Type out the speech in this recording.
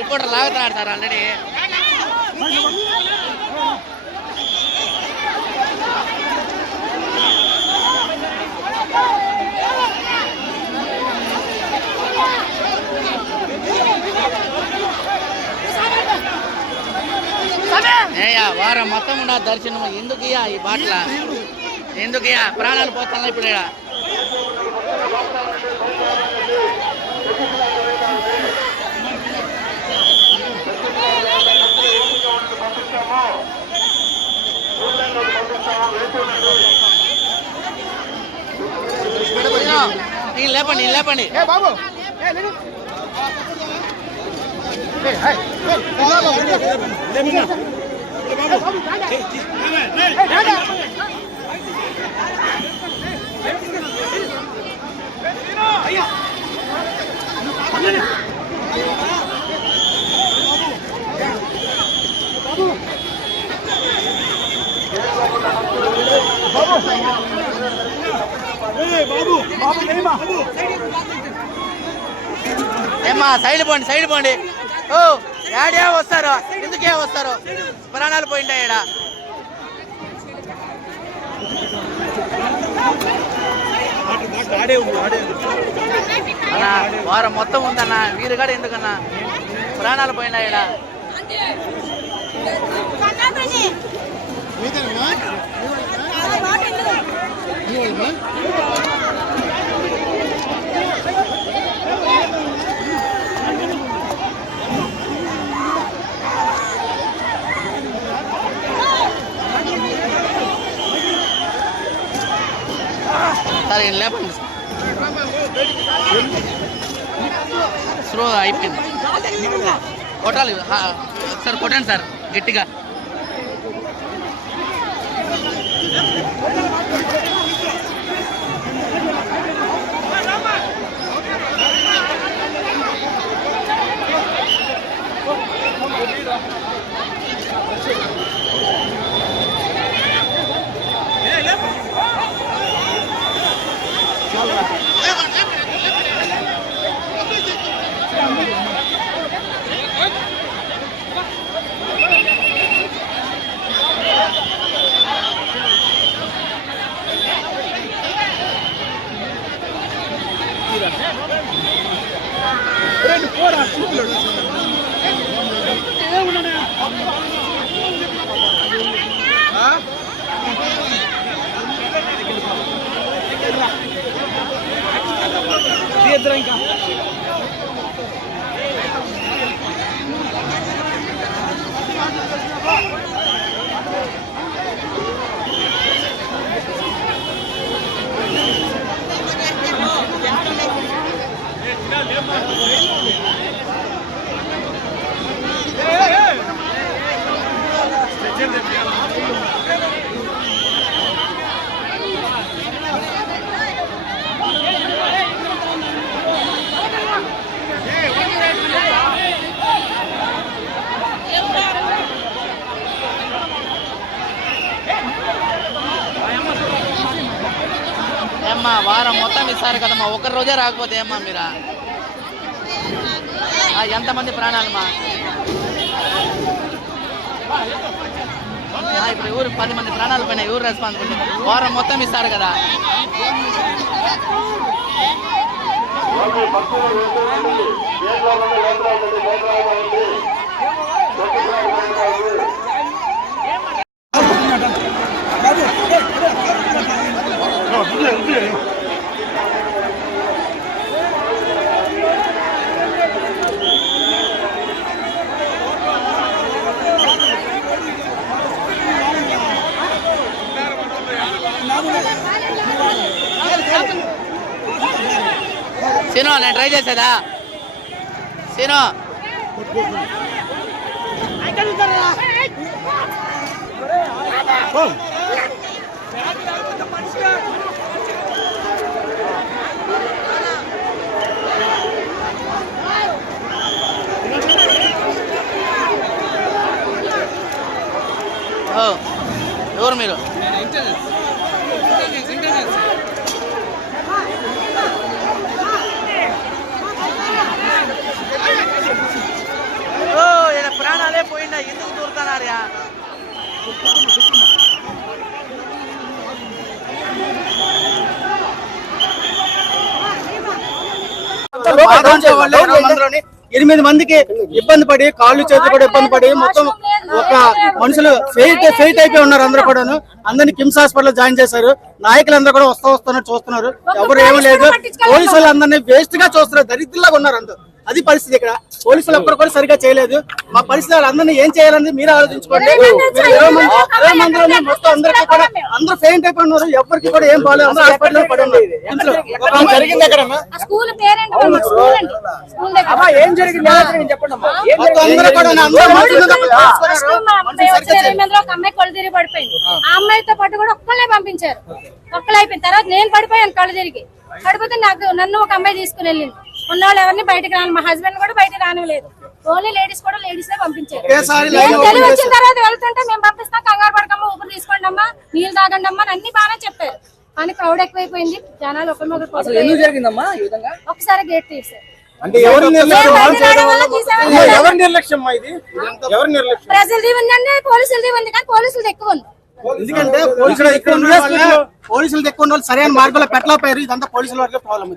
Reporter లాగుతున్నాడు sir already. ఏయా వారం మొత్తం ఉన్న దర్శనం ఎందుకయ్యా ఈ బాటల, ఎందుకయ్యా ప్రాణాలు పోతున్నా ఇప్పుడు. లేపండి లేపండి. ఏమ్మా సైడ్ పోండి, సైడ్ పోండి. ఓ యాడే వస్తారు, ఎందుకే వస్తారు, ప్రాణాలు పోయింటాయి ఈడ. అన్నా వారం మొత్తం ఉందన్నా, మీరు కూడా ఎందుకన్నా ప్రాణాలు పోయినాయి ఈడ. సరే లేపండి, స్లో అయిపోయింది. కొట్టాలి సార్, కొట్టండి సార్ గట్టిగా. ఇంకా ఏమ్మా వారం మొత్తం ఇస్తారు కదమ్మా, ఒక్క రోజే రాకపోతే ఏమ్మా మీరా? ఎంతమంది ప్రాణాలమ్మా? ఇప్పుడు ఊరు 10 మంది ప్రాణాలు పోయినా ఎవరు రెస్పాన్సిబిలిటీ? వారం మొత్తం ఇస్తారు కదా. సీను నేను ట్రై చేసేదా సీను? ఎవరు మీరు? దాంట్లో వాళ్ళే 20 మందిలోని 8 మందికి ఇబ్బంది పడి కాళ్ళు చేతులు కూడా ఇబ్బంది పడి మొత్తం ఒక మనుషులు ఫెయిట్ అయిపోయి ఉన్నారు. అందరూ కూడాను అందరినీ కిమ్స్ హాస్పిటల్ జాయిన్ చేశారు. నాయకులందరూ కూడా వస్తున్నారు చూస్తున్నారు. ఎవరు ఏమీ లేదు. పోలీసులు అందరినీ వేస్ట్ గా చూస్తున్నారు. దరిద్రులాగా ఉన్నారు అందరూ. అది పరిస్థితి. ఇక్కడ పోలీసులు ఒక్కరు కూడా సరిగా చేయలేదు. మా పరిస్థితి అందరినీ ఏం చేయాలని మీరు ఆలోచించుకోండి. 20 మందిలోనే మొత్తం అందరికీ కూడా అందరూ ఫెయింట్ అయిపోయి ఉన్నారు. ఎవరికి కూడా ఏం బాగాలేదు. అందరూ హాస్పిటల్ పడి ఉన్నారు. జరిగింది ఎక్కడ అమ్మాయితో పాటు కూడా ఒక్కళ్ళే పంపించారు. ఒక్కళ్ళు అయిపోయిన తర్వాత నేను పడిపోయాను కళ్ళు తిరిగి. పడిపోతే నన్ను ఒక అమ్మాయి తీసుకుని వెళ్ళింది. ఉన్నవాళ్ళు ఎవరిని బయటకు రాను. మా హస్బెండ్ కూడా బయటకు రానివ్వలేదు. ఓన్లీ లేడీస్ కూడా లేడీస్ పంపించారు. తెలివి వచ్చిన తర్వాత వెళ్తుంటే మేము పంపిస్తాం, కంగారు పడకమ్మా, ఊపిరి తీసుకోండి అమ్మా, నీళ్ళు తాగండి అమ్మా అన్ని బాగానే చెప్పారు. కానీ క్రౌడ్ ఎక్కువైపోయింది. జనాలు ఒకసారి గేట్ తీసారు. ప్రజలది ఉందండి, పోలీసులది ఉంది. కానీ పోలీసులది ఎక్కువ ఉంది. ఎందుకంటే పోలీసులు ఎక్కువ ఉన్న వాళ్ళు సరైన మార్గంలో పెట్టలేకపోయారు. ఇదంతా పోలీసుల వరకే ప్రాబ్లం.